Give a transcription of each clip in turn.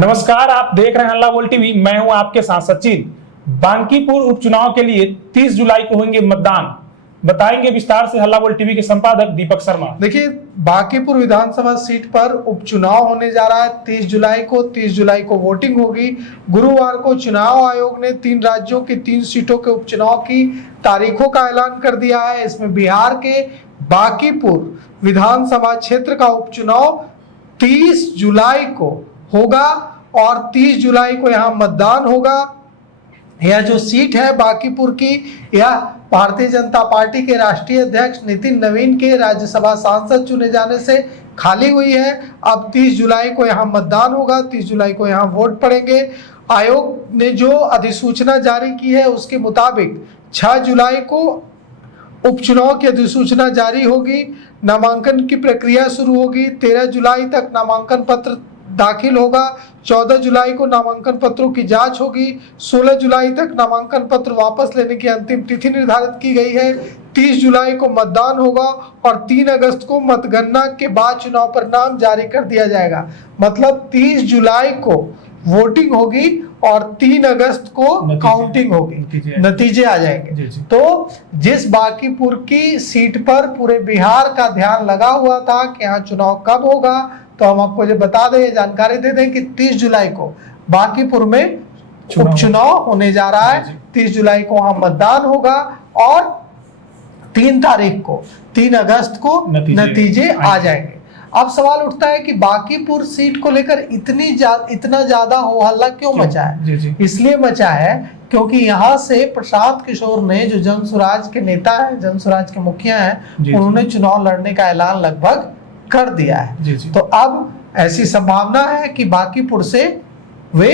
नमस्कार, आप देख रहे हैं हल्ला बोल टीवी। मैं हूं आपके साथ सचिन। बांकीपुर उपचुनाव के लिए 30 जुलाई को होंगे मतदान। बताएंगे विस्तार से हल्ला बोल टीवी के संपादक दीपक शर्मा। देखिए, बांकीपुर विधानसभा सीट पर उपचुनाव होने जा रहा है 30 जुलाई को। 30 जुलाई को वोटिंग होगी। गुरुवार को चुनाव आयोग ने 3 राज्यों की 3 सीटों के उपचुनाव की तारीखों का ऐलान कर दिया है। इसमें बिहार के बांकीपुर विधानसभा क्षेत्र का उपचुनाव 30 जुलाई को होगा और 30 जुलाई को यहाँ मतदान होगा। यह जो सीट है बांकीपुर की, यह भारतीय जनता पार्टी के राष्ट्रीय अध्यक्ष नितिन नवीन के राज्यसभा सांसद चुने जाने से खाली हुई है। अब 30 जुलाई को यहाँ मतदान होगा, 30 जुलाई को यहाँ वोट पड़ेंगे। आयोग ने जो अधिसूचना जारी की है उसके मुताबिक 6 जुलाई को उपचुनाव की अधिसूचना जारी होगी। नामांकन की प्रक्रिया शुरू होगी। 13 जुलाई तक नामांकन पत्र दाखिल होगा। 14 जुलाई को नामांकन पत्रों की जांच होगी। 16 जुलाई तक नामांकन पत्र वापस लेने की अंतिम तिथि निर्धारित की गई है। 30 जुलाई को मतदान होगा और 3 अगस्त को मतगणना के बाद चुनाव परिणाम जारी कर दिया जाएगा। मतलब 30 जुलाई को वोटिंग होगी और 3 अगस्त को काउंटिंग होगी, नतीजे आ जाएंगे। तो जिस बांकीपुर की सीट पर पूरे बिहार का ध्यान लगा हुआ था कि यहाँ चुनाव कब होगा, तो हम आपको जो बता दें, जानकारी दे दें कि 30 जुलाई को बांकीपुर में उपचुनाव होने जा रहा है। 30 जुलाई को वहां मतदान होगा और 3 तारीख को 3 अगस्त को नतीजे आ जाएंगे। अब सवाल उठता है कि बांकीपुर सीट को लेकर इतना ज्यादा हो हल्ला क्यों मचा है? इसलिए मचा है क्योंकि यहाँ से प्रशांत किशोर ने, जो जन स्वराज के नेता है, जन स्वराज के मुखिया हैं, उन्होंने चुनाव लड़ने का ऐलान लगभग कर दिया है। तो अब ऐसी संभावना है कि बांकीपुर से वे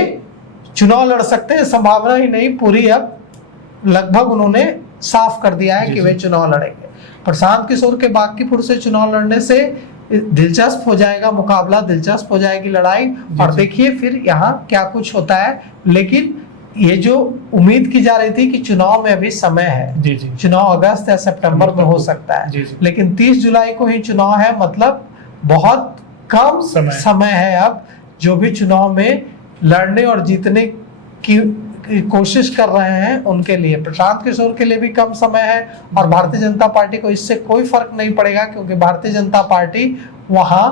चुनाव लड़ सकते हैं। संभावना ही नहीं, पूरी अब लगभग उन्होंने साफ कर दिया है कि वे चुनाव लड़ेंगे। प्रशांत किशोर के बांकीपुर से चुनाव लड़ने से दिलचस्प हो जाएगा मुकाबला, दिलचस्प हो जाएगी लड़ाई। और देखिए फिर यहाँ क्या कुछ होता है। लेकिन ये जो उम्मीद की जा रही थी कि चुनाव में अभी समय है, चुनाव अगस्त या सितंबर में हो सकता है, लेकिन 30 जुलाई को ही चुनाव है। मतलब बहुत कम समय है अब जो भी चुनाव में लड़ने और जीतने की कोशिश कर रहे हैं उनके लिए। प्रशांत किशोर के लिए भी कम समय है और भारतीय जनता पार्टी को इससे कोई फर्क नहीं पड़ेगा, क्योंकि भारतीय जनता पार्टी वहां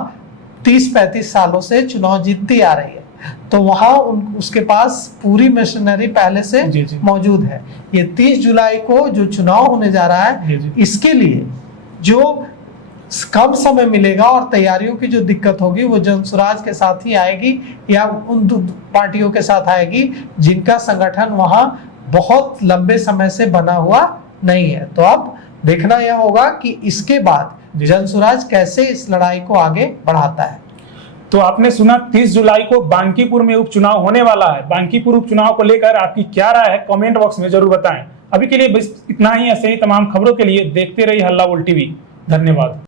30-35 सालों से चुनाव जीतती आ रही है। तो वहां उसके पास पूरी मशीनरी पहले से मौजूद है। ये 30 जुलाई को जो चुनाव होने जा रहा है, इसके लिए जो कम समय मिलेगा और तैयारियों की जो दिक्कत होगी वो जन स्वराज के साथ ही आएगी या उन पार्टियों के साथ आएगी जिनका संगठन वहां बहुत लंबे समय से बना हुआ नहीं है। तो अब देखना यह होगा कि इसके बाद जन स्वराज कैसे इस लड़ाई को आगे बढ़ाता है। तो आपने सुना 30 जुलाई को बांकीपुर में उपचुनाव होने वाला है। बांकीपुर उपचुनाव को लेकर आपकी क्या राय है, कमेंट बॉक्स में जरूर बताएं। अभी के लिए बस इतना ही। ऐसे ही तमाम खबरों के लिए देखते रहिए हल्ला बोल टीवी। धन्यवाद।